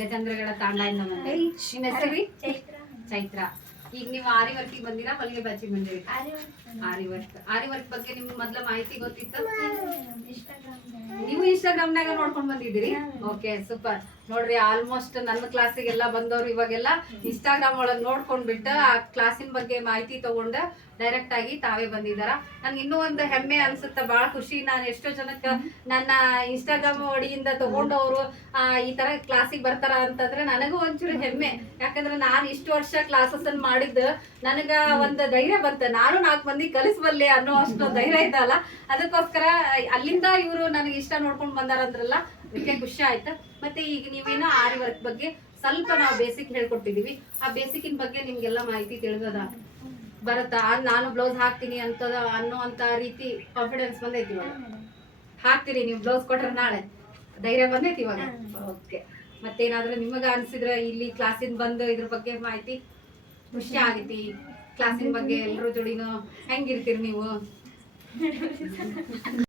ಗಜೇಂದ್ರಗಡ ತಾಂಡಾಯಿಂದ ಬಂದೆ. ನಿಮ್ಮ ಹೆಸರು ರೀ? ಚೈತ್ರ. ಈಗ ನೀವು ಆರಿ ವರ್ಕಿಗೆ ಬಂದಿರಾ ಮಲ್ಲಿಗೆ ಬಾಚಿಗೆ ಬಂದಿರಿ? ಆರಿ ವರ್ಕ್ ಬಗ್ಗೆ ನಿಮ್ಗೆ ಮೊದ್ಲ ಮಾಹಿತಿ ಗೊತ್ತಿತ್ತು? ನೀವು ಇನ್ಸ್ಟಾಗ್ರಾಮ್ನಾಗ ನೋಡ್ಕೊಂಡ್ ಬಂದಿದ್ದೀರಿ? Okay, super. ನೋಡ್ರಿ, ಆಲ್ಮೋಸ್ಟ್ ನನ್ನ ಕ್ಲಾಸಿಗೆಲ್ಲ ಬಂದವ್ರು ಇವಾಗೆಲ್ಲ ಇನ್ಸ್ಟಾಗ್ರಾಮ್ ಒಳಗೆ ನೋಡ್ಕೊಂಡ್ಬಿಟ್ಟು ಆ ಕ್ಲಾಸಿನ ಬಗ್ಗೆ ಮಾಹಿತಿ ತಗೊಂಡ ಡೈರೆಕ್ಟ್ ಆಗಿ ತಾವೇ ಬಂದಿದಾರ. ನನ್ಗೆ ಇನ್ನೂ ಒಂದು ಹೆಮ್ಮೆ ಅನ್ಸುತ್ತೆ, ಬಹಳ ಖುಷಿ. ನಾನು ಎಷ್ಟೋ ಜನಕ್ಕೆ ನನ್ನ ಇನ್ಸ್ಟಾಗ್ರಾಮ್ ಒಡಿಯಿಂದ ತಗೊಂಡವರು ಈ ತರ ಕ್ಲಾಸಿಗೆ ಬರ್ತಾರ ಅಂತಂದ್ರೆ ನನಗೂ ಒಂಚೂರು ಹೆಮ್ಮೆ. ಯಾಕಂದ್ರೆ ನಾನು ಇಷ್ಟು ವರ್ಷ ಕ್ಲಾಸಸ್ ಅನ್ನು ಮಾಡಿದ್ದು ನನಗ ಒಂದು ಧೈರ್ಯ ಬಂತ, ನಾನು 4 ಮಂದಿ ಕಲಿಸಬಲ್ಲೆ ಅನ್ನೋ ಅಷ್ಟು ಧೈರ್ಯ ಇದ್ದಲ್ಲ. ಅದಕ್ಕೋಸ್ಕರ ಅಲ್ಲಿಂದ ಇವರು ನನಗೆ ಇಷ್ಟ ನೋಡ್ಕೊಂಡು ಬಂದಾರಂದ್ರಲ್ಲ, ಅದಕ್ಕೆ ಖುಷಿ ಆಯ್ತು. ಮತ್ತೆ ಈಗ ನೀವೇನೋ ಆರಿ ವರ್ಕ್ ಬಗ್ಗೆ ಸ್ವಲ್ಪ ನಾವು ಬೇಸಿಕ್ ಹೇಳ್ಕೊಟ್ಟಿದೀವಿ. ಆ ಬೇಸಿಕ್ಕಿನ ಬಗ್ಗೆ ನಿಮ್ಗೆಲ್ಲ ಮಾಹಿತಿ ತಿಳಿದದ ಬರುತ್ತಾ? ನಾನು ಬ್ಲೌಸ್ ಹಾಕ್ತೀನಿ ಅನ್ನೋ ರೀತಿ ಕಾನ್ಫಿಡೆನ್ಸ್ ಬಂದೈತಿ ಇವಾಗ? ಹಾಕ್ತೀರಿ ನೀವು ಬ್ಲೌಸ್ ಕೊಟ್ರೆ ನಾಳೆ? ಧೈರ್ಯ ಬಂದೈತಿ ಇವಾಗ? ಓಕೆ. ಮತ್ತೇನಾದ್ರೂ ನಿಮಗ ಅನ್ಸಿದ್ರೆ ಇಲ್ಲಿ ಕ್ಲಾಸಿನ ಬಂದು ಇದ್ರ ಬಗ್ಗೆ ಮಾಹಿತಿ ಖುಷಿ ಆಗೈತಿ? ಕ್ಲಾಸಿನ ಬಗ್ಗೆ ಎಲ್ಲರೂ ಜೋಡಿನೂ ಹೆಂಗಿರ್ತೀರಿ ನೀವು?